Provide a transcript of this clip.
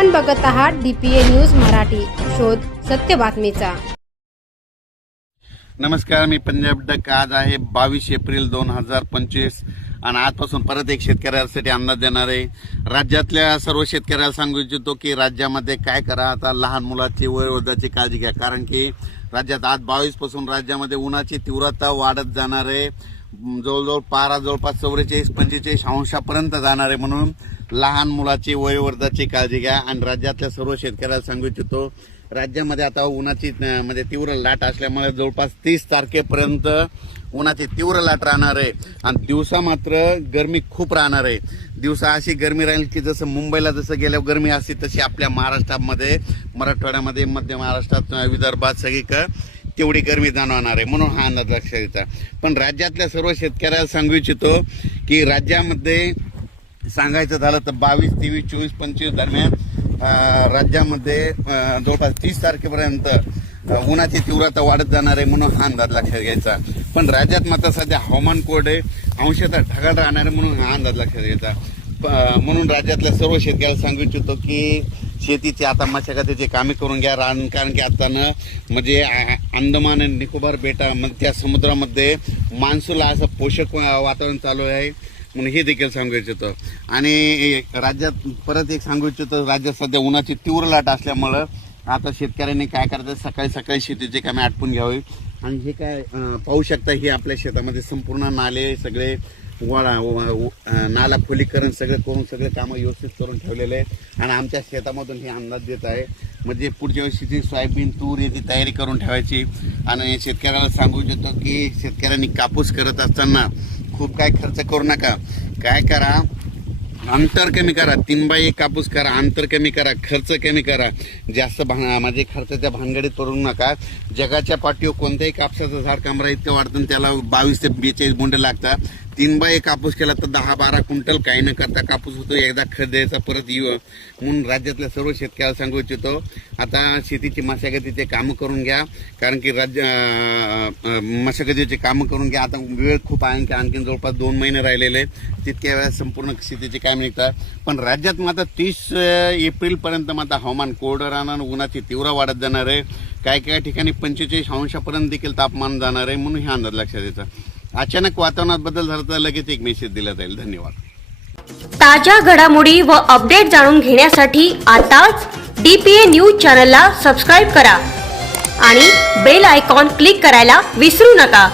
आपण बघत आहात डीपीए न्यूज मराठी. शोध सत्य बातमीचा. नमस्कार मी पंजाब डक. आज आहे बावीस एप्रिल दोन हजार पंचवीस. आणि आजपासून परत एक शेतकऱ्यांसाठी अंदाज देणार आहे. राज्यातल्या सर्व शेतकऱ्याला सांगू इच्छितो की राज्यामध्ये काय करा आता. लहान मुलाची वयोवृद्धाची काळजी घ्या. कारण की राज्यात आज बावीसपासून राज्यामध्ये उन्हाची तीव्रता वाढत जाणार आहे. जवळजवळ पारा जवळपास चौवेचाळीस पंचेचाळीस अंशापर्यंत जाणार आहे म्हणून लहान मुलाची वयोवर्धाची काळजी घ्या आणि राज्यातल्या सर्व शेतकऱ्याला सांगू इच्छितो राज्यामध्ये आता उन्हाची म्हणजे तीव्र लाट असल्यामुळे जवळपास तीस तारखेपर्यंत उन्हाची तीव्र लाट राहणार आहे. आणि दिवसा मात्र गरमी खूप राहणार आहे. दिवसा अशी गरमी राहील की जसं मुंबईला जसं गेल्यावर गरमी असते तशी आपल्या महाराष्ट्रामध्ये मराठवाड्यामध्ये मध्य महाराष्ट्रात विदर्भात सगळीकडं तेवढी गरमी जाणवणार आहे म्हणून हा अंदाज लक्षात घ्यायचा पण राज्यातल्या सर्व शेतकऱ्याला सांगू इच्छितो की राज्यामध्ये सांगायचं झालं तर बावीस तेवीस चोवीस पंचवीस दरम्यान राज्यामध्ये जवळपास तीस तारखेपर्यंत उन्हाची तीव्रता वाढत जाणार आहे म्हणून हा अंदाज लक्षात घ्यायचा. पण राज्यात मात्र सध्या हवामान कोरडे अंशतः ढगाळ राहणार आहे म्हणून हा अंदाज लक्षात घ्यायचा. म्हणून राज्यातल्या सर्व शेतकऱ्याला सांगू इच्छितो की शेतीची आता मशागतीचे कामे करून घ्या रान कारण की आता ना म्हणजे अंदमान आणि निकोबार बेटा म्हणजे त्या समुद्रामध्ये मान्सूनला असं पोषक वा- वातावरण चालू आहे म्हणून हे देखील सांगू इच्छितो. आणि राज्यात परत एक सांगू इच्छितो राज्यात सध्या उन्हाची तीव्र लाट असल्यामुळं आता शेतकऱ्यांनी काय करायचं सकाळी सकाळी शेतीचे कामे आटपून घ्यावी. आणि हे काय पाहू शकता हे आपल्या शेतामध्ये संपूर्ण नाले सगळे वळा नाला खोलीकरण सगळं करून सगळे कामं व्यवस्थित करून ठेवलेले आहे आणि आमच्या शेतामधून हे अंदाज देत आहे. म्हणजे पुढच्या वर्षीची सोयाबीन तूर याची तयारी करून ठेवायची. आणि शेतकऱ्याला सांगू इच्छितो की शेतकऱ्यांनी कापूस करत असताना खूप काय खर्च करू नका. काय करा? अंतर कमी करा. तीन बाय एक कापूस करा. अंतर कमी करा. खर्च कमी करा. जास्त भा म्हणजे खर्चाच्या भानगडीत पडू नका. जगाच्या पाठीवर कोणत्याही कापसाचं झाड कमरा इतकं वाढतं आणि त्याला बावीस ते बेचाळीस बोंडे लागतात. तीन बाय कापूस केला तर दहा बारा क्विंटल काही न करता कापूस होतो. एकदा खत द्यायचा परत येऊ म्हणून राज्यातल्या सर्व शेतकऱ्याला सांगू इच्छितो आता शेतीची मशागतीचे कामं करून घ्या. कारण की राज्य मशागतीचे कामं करून घ्या. आता वेळ खूप आहे आणखी आणखीन जवळपास दोन महिने राहिलेले आहेत. तितक्या वेळा संपूर्ण शेतीचे काम निघतात. पण राज्यात मात्र तीस एप्रिलपर्यंत मात्र हवामान कोरडं राहणार उन्हाची तीव्र वाढत जाणार आहे. काय काय ठिकाणी पंचेचाळीस अंशापर्यंत देखील तापमान जाणार आहे. म्हणून हे अंदाज लक्षात येतात अचानक वातावरणात बदल झाला तर लगेच एक मेसेज दिला जाईल. धन्यवाद. ताज्या घडामोडी व अपडेट जाणून घेण्यासाठी आताच डीपीए न्यूज चॅनलला सबस्क्राईब करा आणि बेल आयकॉन क्लिक करायला विसरू नका.